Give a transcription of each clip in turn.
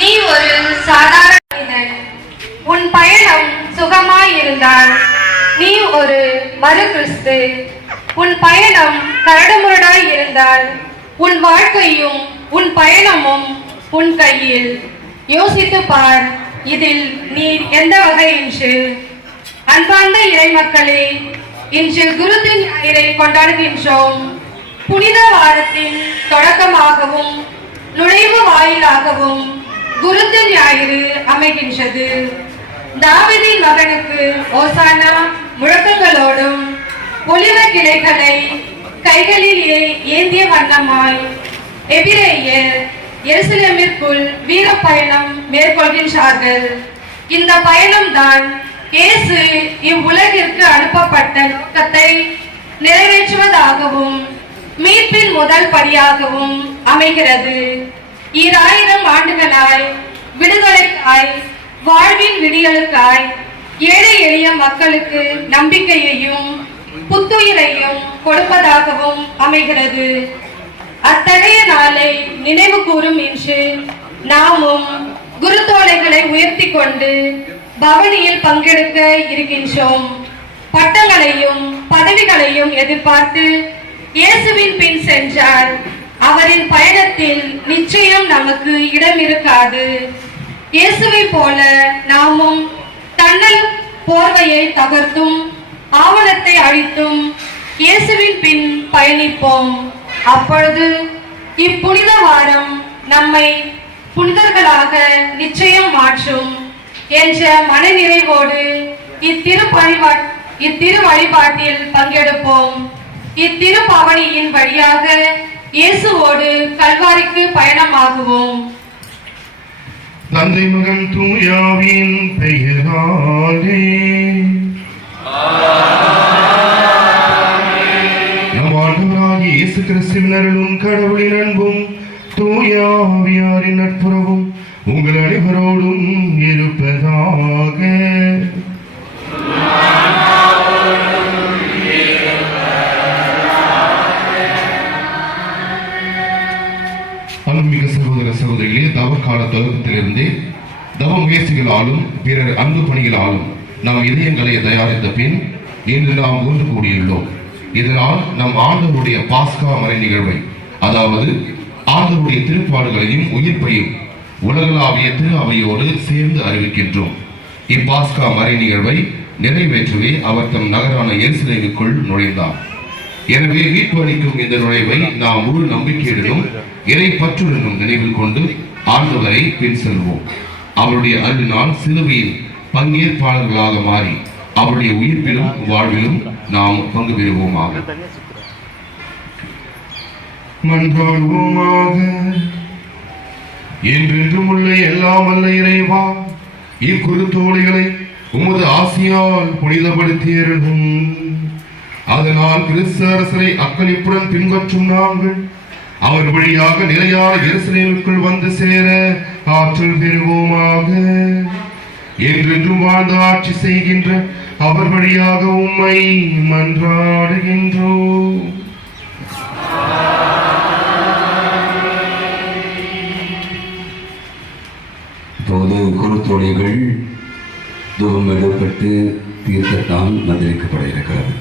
நீ ஒரு சாதாரண மனிதன். உன் பயணம் சுகமாயிருந்தால் நீ ஒரு மறு கிறிஸ்து. உன் பயணம் கரடுமுரடாய் இருந்தால் உன் வாழ்க்கையும் உன் பயணமும் உன் கையில். யோசித்து பார், இதில் நீ எந்த வகை என்று. அன்பார்ந்த இறைமக்களே, இன்று குருதி ஞாயிறை கொண்டாடுகின்றோம். புனித வாரத்தின் தொடக்கமாகவும் நுழைவு வாயிலாகவும் குருதி ஞாயிறு அமைகின்றது. தாவீதின் மகனுக்கு ஓசானா முழக்கங்களோடும் ஒலிவ கிளைகளை கைகளிலே ஏந்திய வண்ணமாய் எபிரேயர் எருசலேமிற்குள் வீர பயணம் மேற்கொள்கின்றார்கள். இந்த பயணம்தான் இயேசு இவ்வுலகிற்கு அனுப்பப்பட்ட நோக்கத்தை நிறைவேற்றுவதாகவும் மீட்பின் முதல் படியாகவும் அமைகிறது. 2000 ஆண்டுகளாய் விடுதலைக்காய், வாழ்வின் விடியலுக்காய், ஏழை எளிய மக்களுக்கு நம்பிக்கையையும் புத்துயிரையும் கொடுப்பதாகவும் அமைகிறது. அத்தகைய நாளை நினைவு கூறும் இன்று நாமும் குருத்தோலைகளை உயர்த்தி கொண்டு பவனியில் பங்கெடுக்க இருக்கின்றோம். பட்டங்களையும் பதவிகளையும் எதிர்பார்த்து இயேசுவின் பின் சென்றால் அவரின் பயணத்தில் நிச்சயம் நமக்கு இடம் இருக்காது. இயேசுவை போல நாமும் தன்னல் போர்வையை தகர்த்தும் ஆவணத்தை அழித்தும் இயேசுவின் பின் பயணிப்போம். அப்பொழுது இப்புனித வாரம் நம்மை புனிதர்களாக நிச்சயம் மாற்றும் என்ற மனநிறைவோடு இத்திரு வழிபாட்டில் பங்கெடுப்போம். இத்திரு பவனியின் வழியாக இயேசுவோடு கல்வாரிக்கு பயணமாகுவோம். தந்தை மகன் தூயாவின் பெயராலே நம் ஆண்டவராகிய இயேசு கிறிஸ்துவின் அருளும் கடவுளின் அன்பும் தூயாவியாரின் நட்புறவும் உங்கள் அனைவரோடும் இருப்பதாக. அன்புமிகு சகோதர சகோதரிகளே, தவக்கால தொடக்கத்திலிருந்தே தவ முயற்சிகளாலும் பிறர் அன்பு பணிகளாலும் நம் இதயங்களை தயாரித்த பின் இன்று நாம் ஒன்று கூடியுள்ளோம். இதனால் நம் ஆண்டவருடைய பாஸ்கா மறை நிகழ்வை, அதாவது ஆண்டவருடைய திருப்பாடுகளையும் உயிர்ப்பையும் உலகளாவிய திரு அவையோடு சேர்ந்து அறிவிக்கின்றோம். இப்பாஸ்கா மறை நிகழ்வை நிறைவேற்றவே அவர் தம் நகரான எருசலேமுக்குள் நுழைந்தார். எனவே மீட்பு அளிக்கும் இந்த நுழைவை நாம் முழு நம்பிக்கையுடனும் இறை பற்றுடனும் நினைவில் கொண்டு ஆண்டவரை பின் செல்வோம். அவருடைய அருளினால் சிலுவையின் பங்கேற்பாளர்களாக மாறி அவருடைய உயிர்ப்பிலும் வாழ்விலும் நாம் பங்கு பெறுவோமாக. மன்றாடுவோமாக. என்றென்றும் உள்ள எல்லாம் வல்ல இறைவா, இக்குருத்தோலைகளை உமது ஆசியால் புனிதப்படுத்தியருளும். அதனால் கிறிஸ்து அரசரை அக்களிப்புடன் பின்பற்றும் நாங்கள் அவர் வழியாக நிலையான எருசலேமுக்குள் வந்து சேர ஆற்றல் பெறுவோமாக. என்றென்றும் வாழ்ந்து ஆட்சி செய்கின்ற அவர் வழியாக உம்மை மன்றாடுகின்றோம். இப்போது குருத்தோலைகள் தூபம் இடப்பட்டு தீர்த்தத்தால் மந்திரிக்கப்பட இருக்கிறது.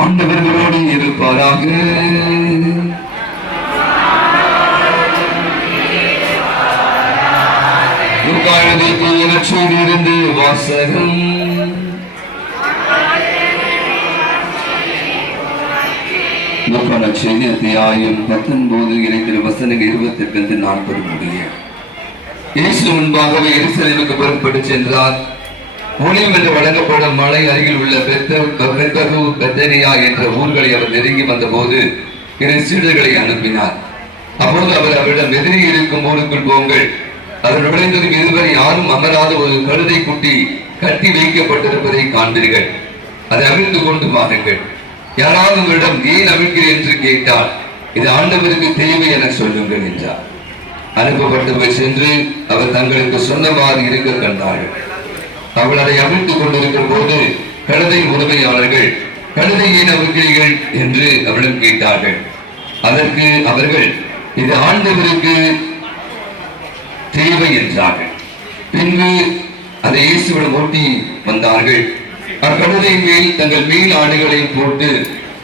ஆண்டவர்களோடு இருப்பாராக. இருந்து வாசகம். அத்தியாயம் 19 இறைத்திரு வசனங்கள் 28-40 முடிய. இயேசு முன்பாகவே எருசலேமுக்கு புறப்பட்டு சென்றார். ஒலிவ் என்று வழங்கப்படும் மலை அருகில் உள்ள பெத்தனியா என்ற ஊர்களை அவர் நெருங்கி வந்த போது 2 சீடர்களை அனுப்பினார். அப்போது அவர் அவரிடம் எதிரி இருக்கும் ஊருக்குள் போங்கள், அவர் நுழைந்ததும் இதுவரை யாரும் அமராத ஒரு கழுதை குட்டி கட்டி வைக்கப்பட்டிருப்பதை காண்பீர்கள். அதை அவிழ்ந்து கொண்டு வாருங்கள். யாராவது உங்களிடம் ஏன் அவிழ்கிறேன் என்று கேட்டால் இது ஆண்டவருக்கு தேவை என சொல்லுங்கள் என்றார். அனுப்பப்பட்டு சென்று அவர் தங்களுக்கு சொந்தமாக இருக்க கண்டார்கள். அவள் அதை அவிழ்த்துக் கொண்டிருக்கிற போது கழுதை உரிமையாளர்கள் கழுதையை நம்பிக்கிறீர்கள் என்று அவளிடம் கேட்டார்கள். அதற்கு அவர்கள் இது ஆண்டவருக்கு தேவை என்றார்கள். பின்பு அதை இயேசுவிடம் ஓட்டி வந்தார்கள். அக்கழுதை மேல் தங்கள் மேல் ஆடைகளை போட்டு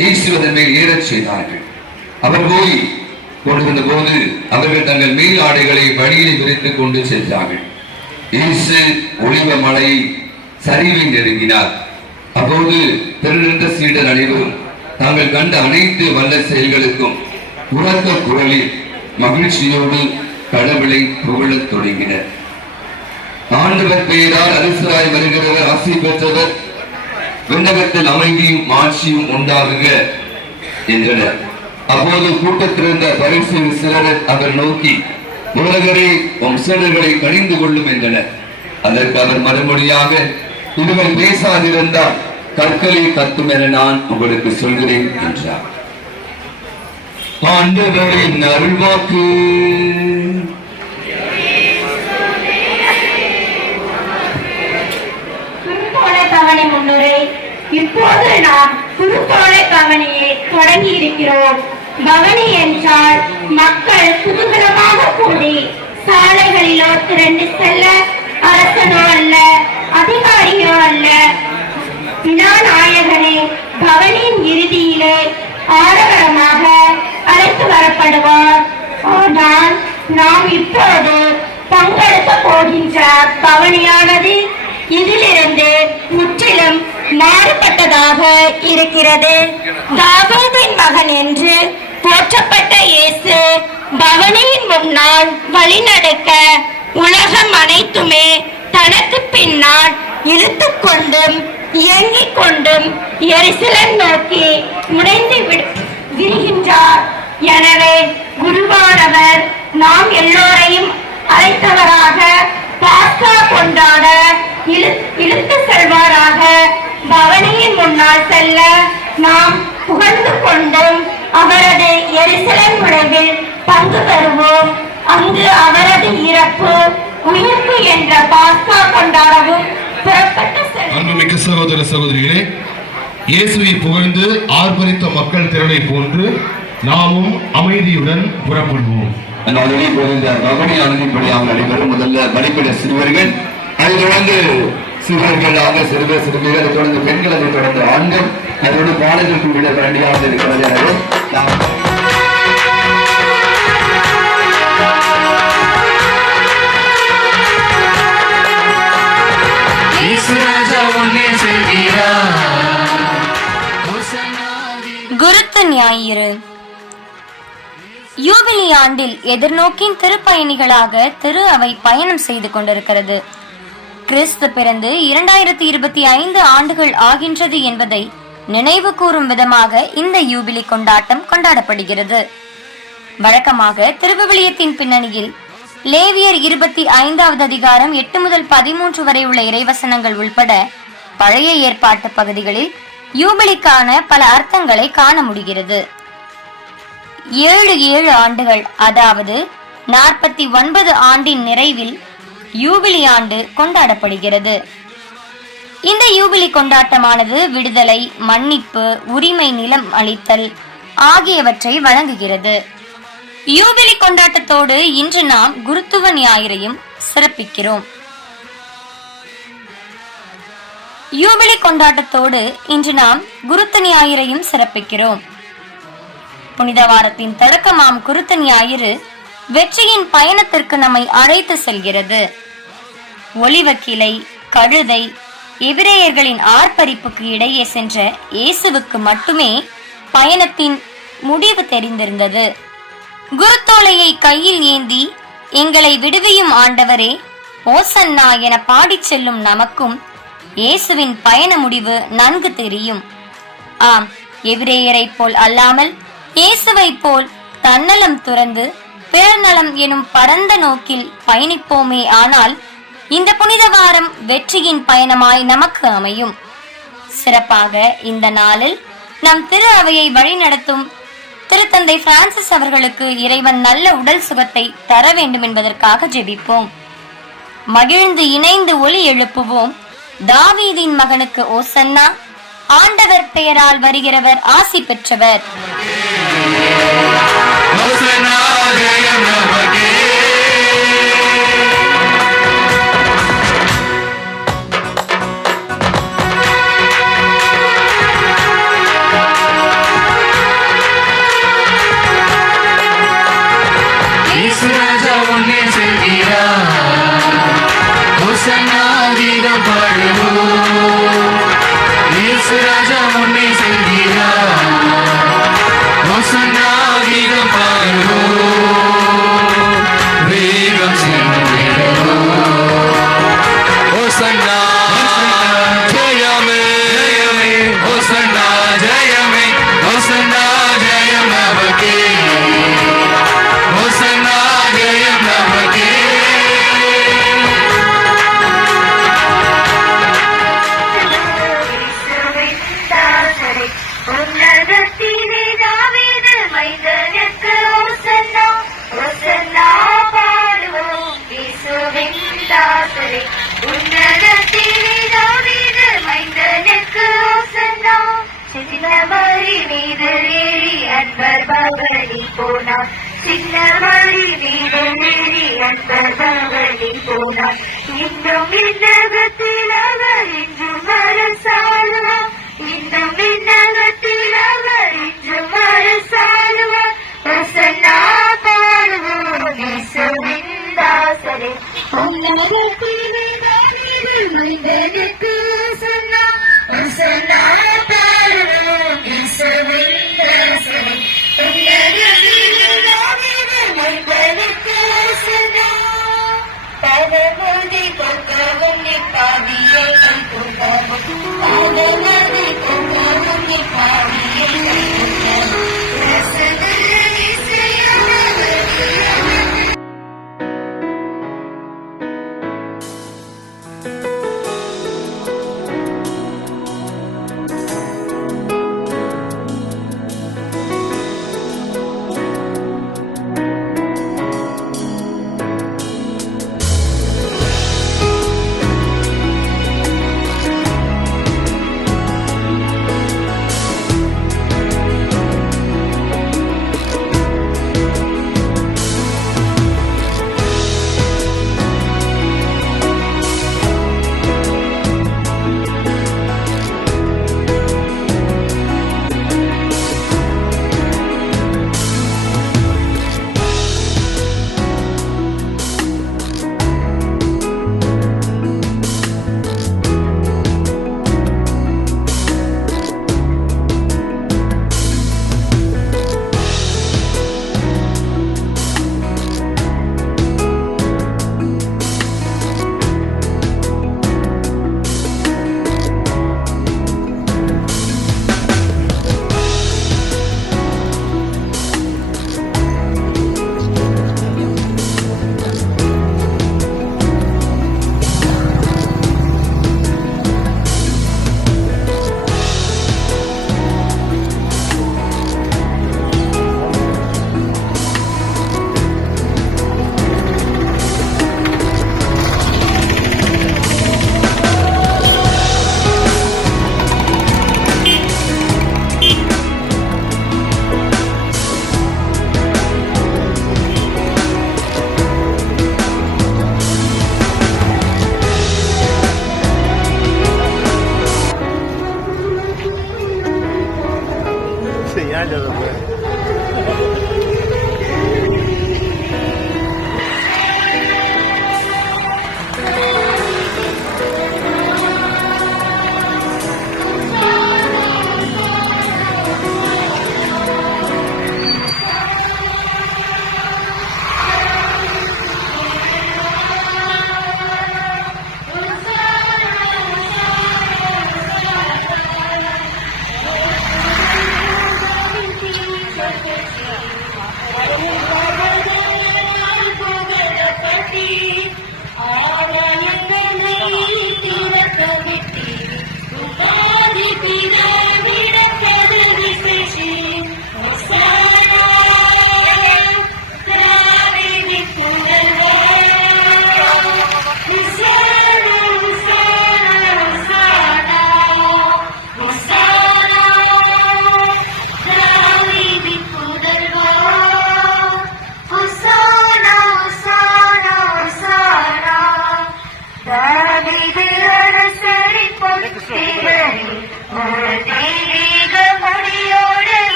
இயேசுவதன் மேல் ஏறச் செய்தார்கள். அவர் போய் கொண்டிருந்த போது அவர்கள் தங்கள் மேல் ஆடைகளை வழியை விரித்துக் கொண்டு சென்றார்கள். இயேசு ஒளிவ மலை சரிவை நெருங்கினார். அப்போது திரளிருந்த சீடர் அனைவரும் தாங்கள் கண்ட அனைத்து வல்ல செயல்களுக்கும் உரத்த குரலில் மகிழ்ச்சியோடு கடவுளை புகழத் தொடங்கினர். ஆண்டவர் பெயரால் அரசராய் வருகிறவர் ஆசி பெற்றவர், விண்ணகத்தில் அமைதியும் மாட்சியும் உண்டாகுக என்றனர். அப்போது கூட்டத்திலிருந்த பரிசேயர் சிலர் அவர் நோக்கி, உலகரே உம் சீடர்களை கணிந்து கொள்ளும் என்றனர். அதற்கு அவர் மறுமொழியாக, இதுகள் பேசாதிருந்தால் கற்களை கத்தும் என நான் உங்களுக்கு சொல்கிறேன் என்றார். ஆண்டவரின் அருள்வாக்கு. கவனி முன்னுரை. இப்போது நாம் குருத்தோலை கவனியை தொடங்கி இருக்கிறோம். கவனி என்றால் மக்கள் குதூகலமாக கூடி சாலைகளிலோ திரண்டு செல்ல அரசனோ அல்ல, அதிகாரியோ அல்ல, விநாயகரே கவனியின் இறுதியிலே ஆரவாரமாக அழைத்து வரப்படுவார். ஆனால் நாம் இப்போது பங்கெடுக்க போகின்ற கவனியானது இதிலிருந்து முற்றிலும் மாறுபட்டதாக இருக்கிறது. தாவீதின் மகன் என்று போற்றப்பட்ட இயேசு பவனியின் முன்னால் வழிநடக்க உலகம் அனைத்துமே தனக்கு பின்னால் இழுத்து கொண்டும் இயங்கிக் கொண்டும் எருசலேம் நோக்கி முனைந்து விடுகின்றார். எனவே குருவானவர் நாம் எல்லோரையும் அழைத்தவராக பாஸ்கா கொண்டாட இழுத்து செல்வாராக. பவனியின் முன்னால் செல்ல நாம் புகழ்ந்து கொண்டும் அவரது எருசலேம் உணவில் பங்கு பெறுவோம். அங்கு அவரது இறப்பு உயிர்ப்பு என்ற பாஸ்கா கொண்டாடவும் புறப்பட்டு அன்புமிக்க சகோதர சகோதரிகளே, இயேசுவை புகழ்ந்து ஆர்ப்பரித்த மக்கள் திரளை போன்று நாமும் அமைதியுடன் புறப்படுவோம். நடைபெறும். முதல்ல வழிபட சிறுவர்கள், அதை தொடர்ந்து சிறுவர்களாக சிறுவர் சிறுமிகள், அதை தொடர்ந்து பெண்கள், அதை தொடர்ந்து ஆண்கள், அதோடு பாடலுக்கு விட வேண்டியாக இருக்கிறது. குருத்து ஞாயிறு யூபிலி ஆண்டில் எதிர்நோக்கின் திருப்பயணிகளாக திரு அவை பயணம் செய்து கொண்டிருக்கிறது. கிறிஸ்து பிறந்து 2025 ஆண்டுகள் ஆகின்றது என்பதை நினைவு கூறும் விதமாக இந்த யூபிலி கொண்டாட்டம் கொண்டாடப்படுகிறது. வழக்கமாக திருவிவிலியத்தின் பின்னணியில் லேவியர் 25வது அதிகாரம் 8 முதல் 13 வரை உள்ள இறைவசனங்கள் உள்பட பழைய ஏற்பாட்டு பகுதிகளில் யூபிலிக்கான பல அர்த்தங்களை காண முடிகிறது. 7 ஆண்டுகள், அதாவது 49 ஆண்டின் நிறைவில் யூபிலி ஆண்டு கொண்டாடப்படுகிறது. இந்த யூபிலி கொண்டாட்டமானது விடுதலை, மன்னிப்பு, உரிமை, நிலம் அளித்தல் ஆகியவற்றை வழங்குகிறது. யூபிலி கொண்டாட்டத்தோடு இன்று நாம் குருத்துவ ஞாயிறையும் சிறப்பிக்கிறோம். யூபிலி கொண்டாட்டத்தோடு இன்று நாம் குருத்து ஞாயிறையும் சிறப்பிக்கிறோம். புனித வாரத்தின் தொடக்கமாம் குருத்து ஞாயிறு வெற்றியின் பயணத்திற்கு நம்மை அழைத்து செல்கிறது. ஒலிவக்கிளை, கழுதை, எபிரேயர்களின் ஆர்ப்பரிப்புக்கு இடையே சென்ற இயேசுவுக்கு மட்டுமே பயணத்தின் முடிவு தெரிந்திருந்தது. குருத்தோலையை கையில் ஏந்தி எங்களை விடுவியும் ஆண்டவரே ஓசன்னா என பாடிச் செல்லும் நமக்கும் இயேசுவின் பயண முடிவு நன்கு தெரியும். ஆம், எபிரேயரை போல் அல்லாமல் இயேசுவை போல் தன்னலம் துறந்து பிறநலம் எனும் பரந்த நோக்கில் பயணிப்போமே. ஆனால் இந்த புனித வாரம் வெற்றியின் பயணமாய் நமக்கு அமையும். சிறப்பாக இந்த நாளில் நம் திரு அவையை வழிநடத்தும் திருத்தந்தை பிரான்சிஸ் அவர்களுக்கு இறைவன் நல்ல உடல் சுகத்தை தர வேண்டும் என்பதற்காக ஜெபிப்போம். மகிழ்ந்து இணைந்து ஒலி எழுப்புவோம். தாவீதின் மகனுக்கு ஓசன்னா, ஆண்டவர் பெயரால் வருகிறவர் ஆசி பெற்றவர்.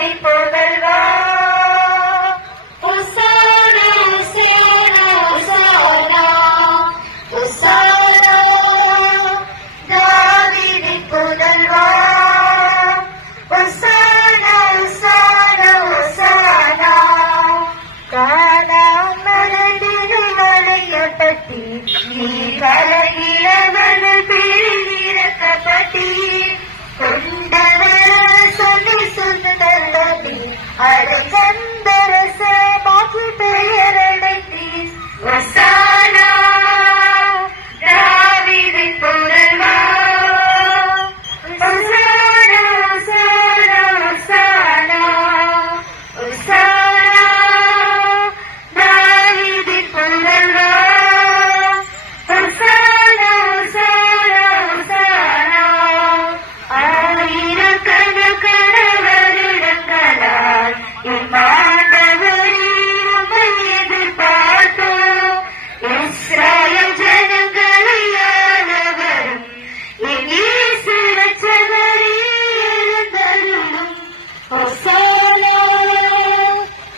தாவீதின் புதல்வா, உசானா உசானா உசானா உசானா, தாவீதின் புதல்வா, உசானா உசானா உசானா. காணாமரடினை வளையப்பட்டி, நீ கரையிலவர்கள் பிரிந்திறக்கப்பட்டி, கொண்டவர சொல்லி சுந்தரடி, அருகந்தரச மாற்றி பெயரடைத்தி. ஒசானா தாவீதின் புதல்வா, ஒசானா ஒசானா ஒசானா ஒசானா, தாவீதின் புதல்வா, ஒசானா ஒசானா ஒசானா. ஆயிரக்கணக்கான வருடங்களால் இம்மாண்டவரே உம்மை எதிர்பார்த்தோம். இஸ்ராயேல் ஜனங்களை ஆளவரும் என் இயேசு இரட்சகரே எழுந்தருளும். ஒசானா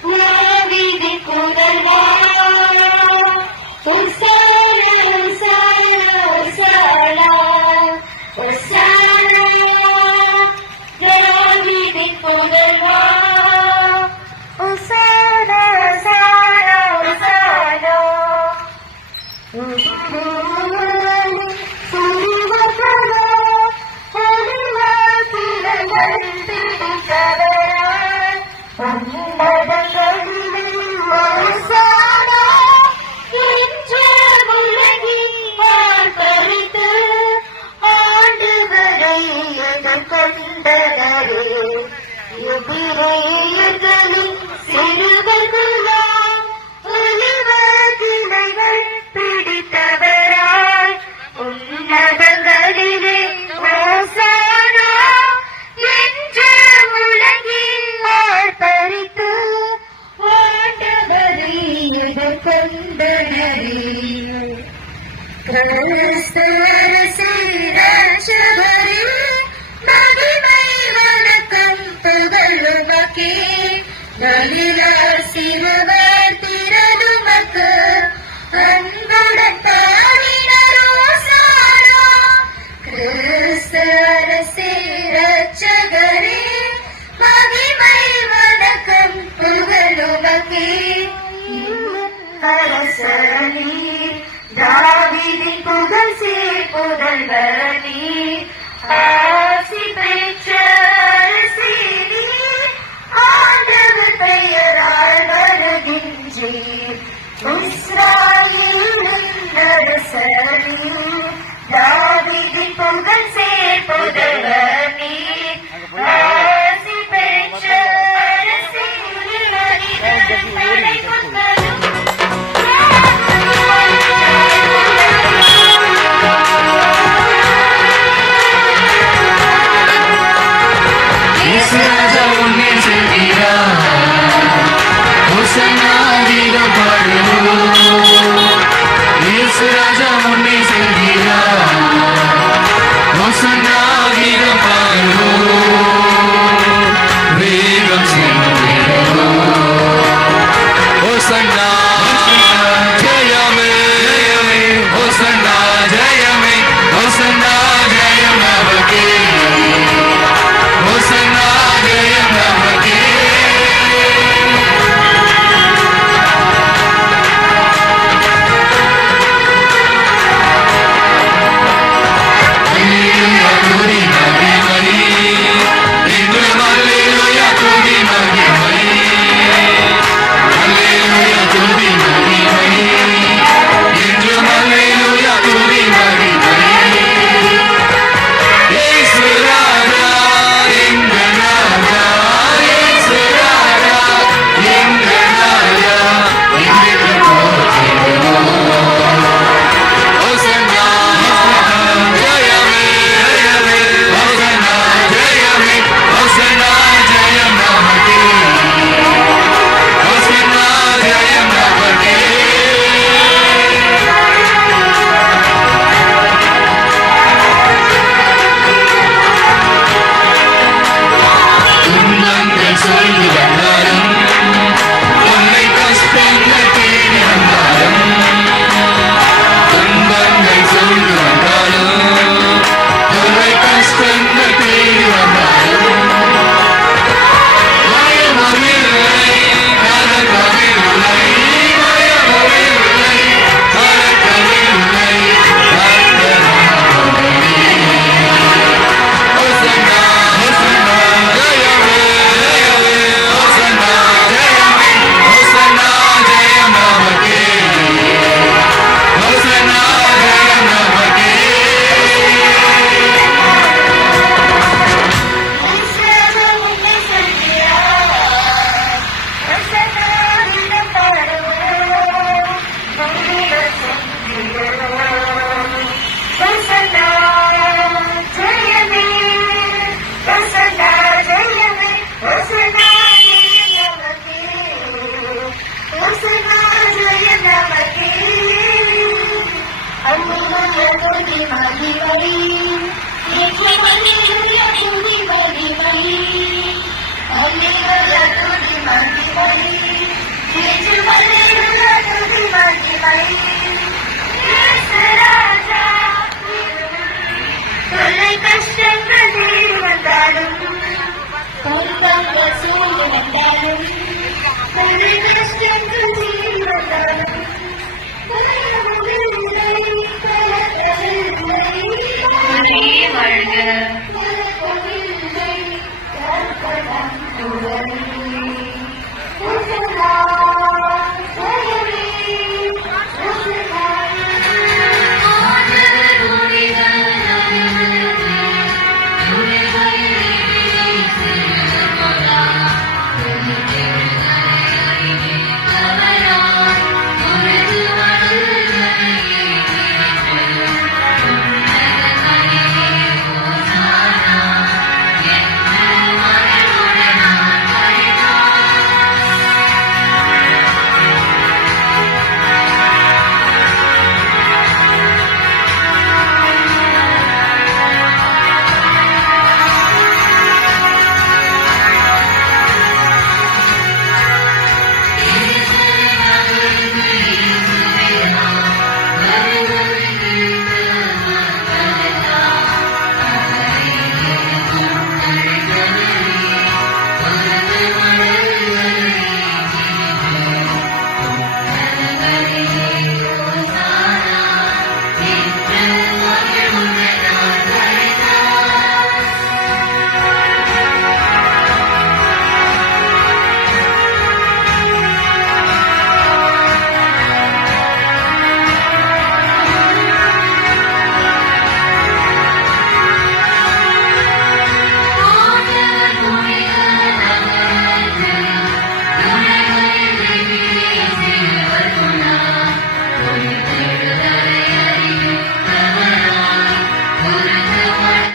தாவீதின் புதல்வா, ஒசானா ஒசானா ஒசானா ஒசானா, தாவீதின் புதல்வா, ஒசானா ஒசானா ஒசானா. சிறுவர்களோ அடிவாசிலங்கள் பிடித்தவராய், உன்னதங்களிலே ஒசானா என்ற முழங்கி ஆர்ப்பரித்து ஆண்டவரை எதிர்கொண்டனரே. எபிரேயர்களின் சிறுவர்களாம் ஒலிவக்கிளைகள் பிடித்தவராய், உன்னதங்களிலே ஓசானா என்ற முழங்கி ஆர்ப்பரித்து ஆண்டவரை எதிர்கொண்டனரே. கிறிஸ்தரசிரட்சகரே, மகிமை வணக்கம் புகழுமக்கே, நலிலார் சிறுவர் திரளுமக்கு அன்புடன் பாடினர் ஓசானா. கிறிஸ்தரசிரட்சகரே, மகிமை வணக்கம் புகழுமக்கே, அரசனே தாவீதின் புகழ் சேர் புதல்வனே, ஆசி பெற்ற அரசனே, ஆண்டவர் பெயரால் வருகின்றீர். இஸ்ராயேலின் அரசனே, தாவீதின் புகழ் சேர் புதல்வனே, ஆசி பெற்ற அரசனே, மனிதன் படைப்புகளும் கஷ்டங்கள் தேடி வந்தாலும் சூழ்ந்து வந்தாலும் கஷ்டங்கள் தேடி வந்தாலும் வாழ்க.